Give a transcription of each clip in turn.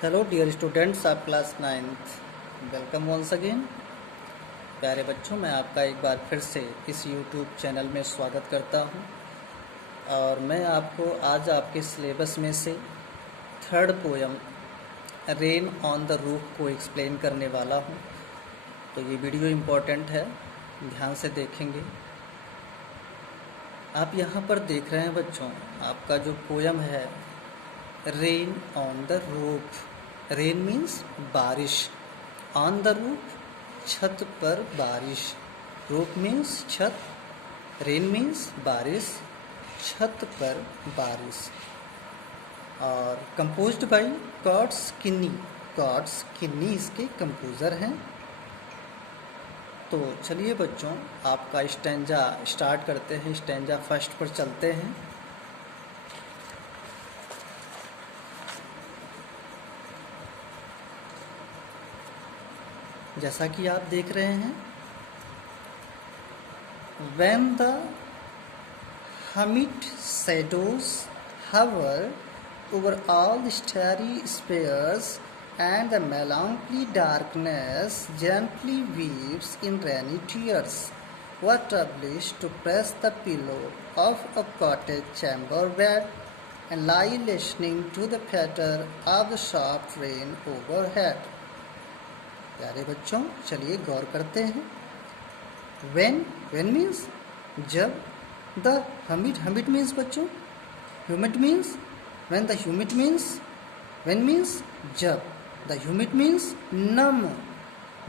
Hello dear students of class 9th, welcome once again. प्यारे बच्चों, मैं आपका एक बार फिर से इस यूट्यूब चैनल में स्वागत करता हूं और मैं आपको आज आपके सिलेबस में से third poem rain on the roof को एक्सप्लेन करने वाला हूं। तो ये वीडियो इम्पोर्टेंट है, ध्यान से देखेंगे। आप यहाँ पर देख रहे हैं बच्चों, आपका जो पोयम है rain on the roof. Rain means बारिश, ऑन द रूफ छत पर बारिश, रूफ मीन्स छत, रेन मीन्स बारिश, छत पर बारिश। और composed by Coates Kinney. Coates Kinney इसके कंपोज़र हैं। तो चलिए बच्चों, आपका स्टैंजा स्टार्ट करते हैं। स्टैंजा फर्स्ट पर चलते हैं। जैसा कि आप देख रहे हैं, when the hermit shadows hover over all the starry spheres and the melancholy darkness gently weeps in rainy tears, what a bliss to press the pillow of a cottage chamber bed and lie listening to the patter of the soft rain overhead। प्यारे बच्चों, चलिए गौर करते हैं। when means जब, the humid means बच्चों, humid means when, the humid means when means जब, the humid means नम,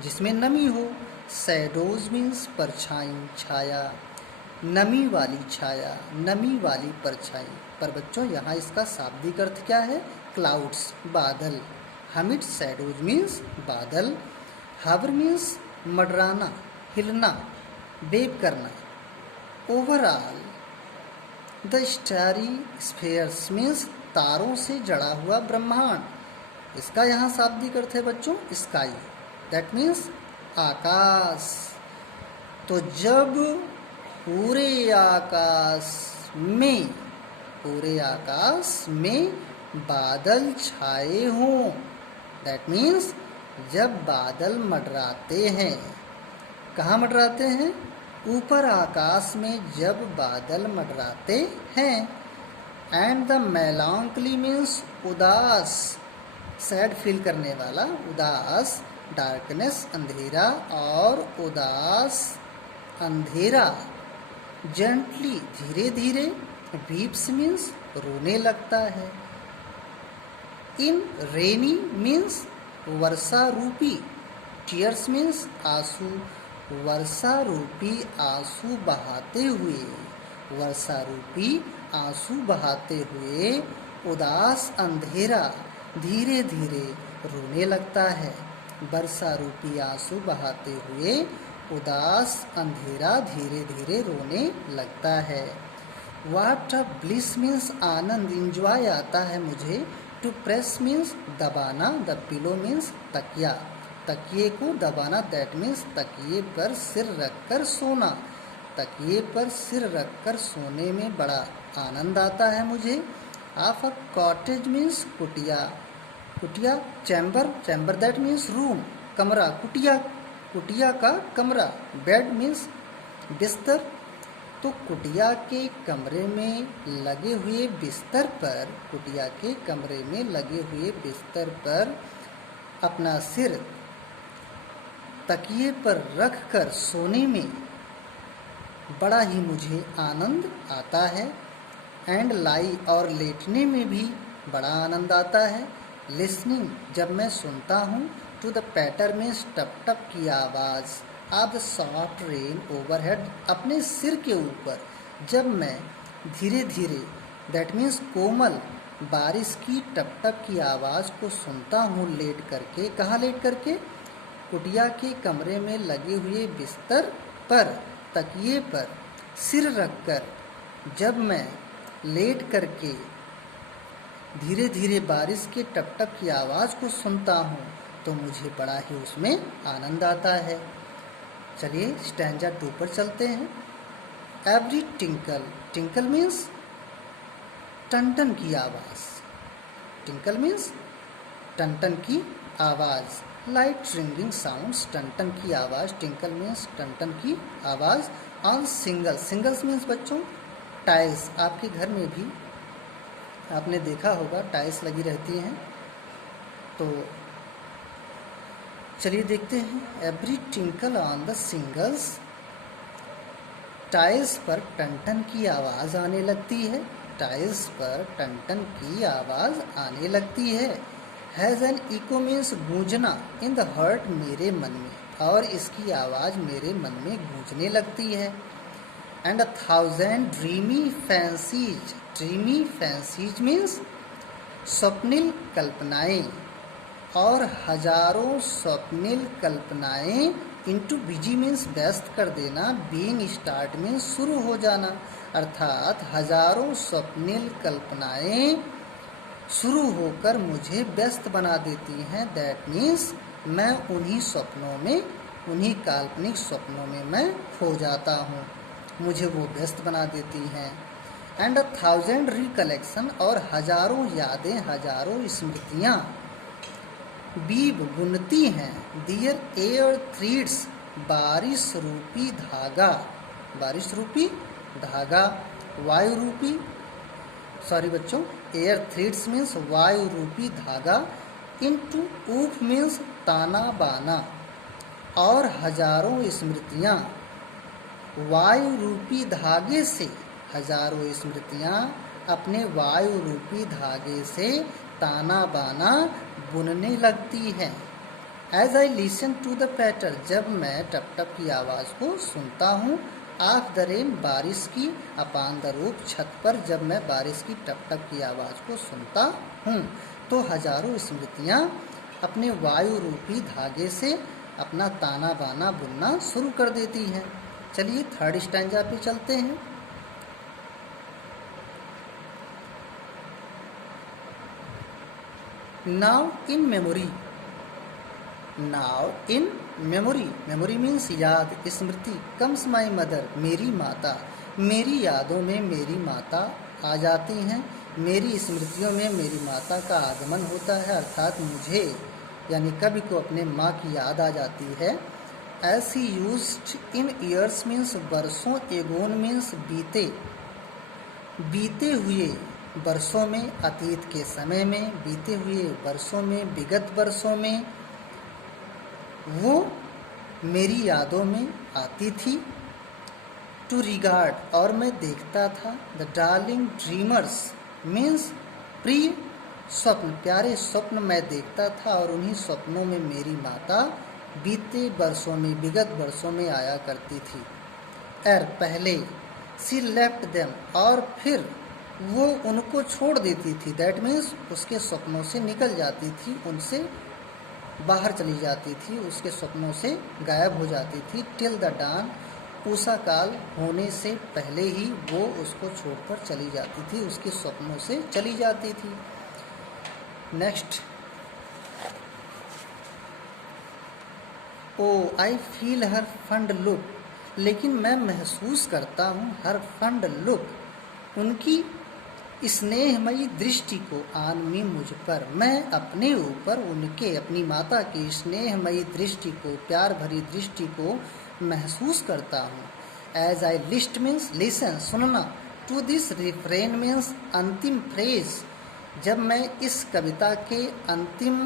जिसमें नमी हो। शैडोज मीन्स परछाई, छाया, नमी वाली छाया, नमी वाली परछाई। पर बच्चों यहाँ इसका शाब्दिक अर्थ क्या है? क्लाउड्स, बादल। हमिड शैडोज मीन्स बादल। हावर मीन्स मडराना, हिलना, वेव करना। Overall the starry spheres means तारों से जड़ा हुआ ब्रह्मांड। इसका यहाँ शाब्दिक अर्थ है बच्चों स्काई, दैट मीन्स आकाश। तो जब पूरे आकाश में बादल छाए हों, दैट मीन्स जब बादल मंडराते हैं। कहाँ मंडराते हैं? ऊपर आकाश में जब बादल मंडराते हैं। एंड द मेलांकली मीन्स उदास, सैड फील करने वाला, उदास। डार्कनेस अंधेरा, और उदास अंधेरा। जेंटली धीरे धीरे, वीप्स मीन्स रोने लगता है। इन रेनी मीन्स वर्षा रूपी, टीयर्स मीन्स आंसू, वर्षा रूपी आंसू बहाते हुए, वर्षा रूपी आंसू बहाते हुए उदास अंधेरा धीरे धीरे रोने लगता है। वर्षा रूपी आंसू बहाते हुए उदास अंधेरा धीरे धीरे रोने लगता है। वाट अ ब्लिस मीन्स आनंद, इंजॉय आता है मुझे। टू प्रेस मीन्स दबाना, द पिलो मीन्स तकिया, तकिए को दबाना, दैट मीन्स तकिए पर सिर रखकर सोना। तकिए पर सिर रखकर सोने में बड़ा आनंद आता है मुझे। ऑफ अ कॉटेज मीन्स कुटिया, कुटिया। Chamber, chamber that means room, कमरा, कुटिया, कुटिया का कमरा। बेड मीन्स बिस्तर। तो कुटिया के कमरे में लगे हुए बिस्तर पर, कुटिया के कमरे में लगे हुए बिस्तर पर अपना सिर तकिए पर रखकर सोने में बड़ा ही मुझे आनंद आता है। एंड लाई, और लेटने में भी बड़ा आनंद आता है। लिसनिंग, जब मैं सुनता हूँ। टू द पैटर मीन्स टप टप की आवाज़। Of the soft rain overhead, अपने सिर के ऊपर जब मैं धीरे धीरे, दैट मीन्स कोमल, बारिश की टप टप की आवाज़ को सुनता हूँ लेट करके। कहाँ लेट करके? कुटिया के कमरे में लगे हुए बिस्तर पर, तकिए पर सिर रखकर जब मैं लेट करके धीरे धीरे बारिश के टप टप की आवाज़ को सुनता हूँ तो मुझे बड़ा ही उसमें आनंद आता है। चलिए स्टैंजा 2 पर चलते हैं। एवरी टिंकल, टिंकल मीन्स टन टन की आवाज़, टिंकल मीन्स टन टन की आवाज़, लाइट रिंगिंग साउंड्स, टन टन की आवाज़, टिंकल मीन्स टन टन की आवाज़, ऑन सिंगल्स, सिंगल्स मीन्स बच्चों टाइल्स, आपके घर में भी आपने देखा होगा टाइल्स लगी रहती हैं। तो चलिए देखते हैं, every tinkle on the singles, tiles पर टन टन की आवाज़ आने लगती है, टाइल्स पर टन टन की आवाज़ आने लगती है। हैज़ एन इको मीन्स गूंजना, इन द हर्ट मेरे मन में, और इसकी आवाज़ मेरे मन में गूंजने लगती है। And 1,000 dreamy fancies, dreamy fancies means स्वप्निल कल्पनाएं, और हजारों स्वप्निल कल्पनाएं, इनटू बिजी मीन्स व्यस्त कर देना, बीइंग स्टार्ट मीन्स शुरू हो जाना, अर्थात हजारों स्वप्निल कल्पनाएं शुरू होकर मुझे व्यस्त बना देती हैं। दैट मीन्स मैं उन्हीं स्वप्नों में, उन्हीं काल्पनिक स्वप्नों में मैं खो जाता हूँ, मुझे वो व्यस्त बना देती हैं। एंड 1,000 रिकलेक्शन, और हजारों यादें, हजारों स्मृतियाँ, बीब बुनती हैं, दियर एयर थ्रीड्स, बारिश रूपी धागा, बारिश रूपी धागा, वायु रूपी, सॉरी बच्चों, एयर थ्रीड्स मीन्स वायु रूपी धागा, इनटू ऊफ मीन्स ताना बाना, और हजारों स्मृतियाँ वायु रूपी धागे से, हजारों स्मृतियाँ अपने वायु रूपी धागे से ताना बाना बुनने लगती हैं। As I listen to the patter, जब मैं टप टप की आवाज़ को सुनता हूँ, ऑफ द रेन, बारिश की, अपान द रूफ, छत पर जब मैं बारिश की टप टप की आवाज़ को सुनता हूँ, तो हजारों स्मृतियाँ अपने वायु रूपी धागे से अपना ताना बाना बुनना शुरू कर देती हैं। चलिए थर्ड स्टैंजा पे चलते हैं। Now in memory, now in memory, memory means याद, स्मृति, कम्स माई मदर, मेरी माता, मेरी यादों में मेरी माता आ जाती हैं, मेरी स्मृतियों में मेरी माता का आगमन होता है, अर्थात मुझे यानी कभी को अपने माँ की याद आ जाती है। As he used in years means वर्षों, एगोन मीन्स बीते, बीते हुए वर्षों में, अतीत के समय में, बीते हुए वर्षों में, विगत वर्षों में वो मेरी यादों में आती थी। टू रिगार्ड, और मैं देखता था, द डार्लिंग ड्रीमर्स मीन्स प्रिय स्वप्न, प्यारे स्वप्न मैं देखता था, और उन्हीं स्वप्नों में मेरी माता बीते वर्षों में, विगत वर्षों में आया करती थी। एर पहले, सी लेफ्ट देम, और फिर वो उनको छोड़ देती थी, दैट मीन्स उसके स्वप्नों से निकल जाती थी, उनसे बाहर चली जाती थी, उसके स्वप्नों से गायब हो जाती थी। टिल द डान, उषा काल होने से पहले ही वो उसको छोड़कर चली जाती थी, उसके स्वप्नों से चली जाती थी। Next, O I feel her fond look, लेकिन मैं महसूस करता हूँ हर फंड लुक, उनकी स्नेहमयी दृष्टि को, आन मी मुझ पर, मैं अपने ऊपर उनके, अपनी माता की स्नेहमयी दृष्टि को, प्यार भरी दृष्टि को महसूस करता हूँ। As I list means listen, सुनना, टू दिस रिफ्रेन मीन्स अंतिम फ्रेज, जब मैं इस कविता के अंतिम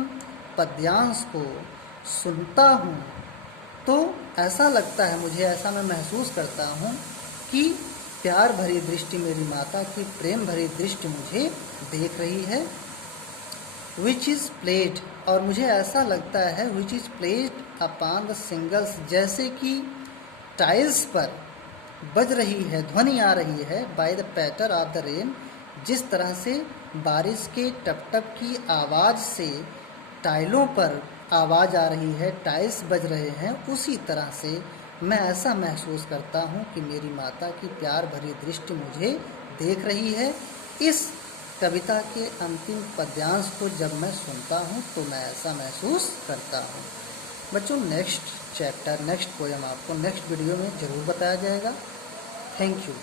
पद्यांश को सुनता हूँ तो ऐसा लगता है मुझे, ऐसा मैं महसूस करता हूँ कि प्यार भरी दृष्टि मेरी माता की, प्रेम भरी दृष्टि मुझे देख रही है। विच इज़ प्लेड, और मुझे ऐसा लगता है which is played upon the singles, जैसे कि टाइल्स पर बज रही है, ध्वनि आ रही है, by the patter of the rain, जिस तरह से बारिश के टप टप की आवाज़ से टाइलों पर आवाज़ आ रही है, टाइल्स बज रहे हैं, उसी तरह से मैं ऐसा महसूस करता हूँ कि मेरी माता की प्यार भरी दृष्टि मुझे देख रही है। इस कविता के अंतिम पद्यांश को जब मैं सुनता हूँ तो मैं ऐसा महसूस करता हूँ। बच्चों नेक्स्ट चैप्टर, नेक्स्ट पोएम आपको नेक्स्ट वीडियो में ज़रूर बताया जाएगा। Thank you.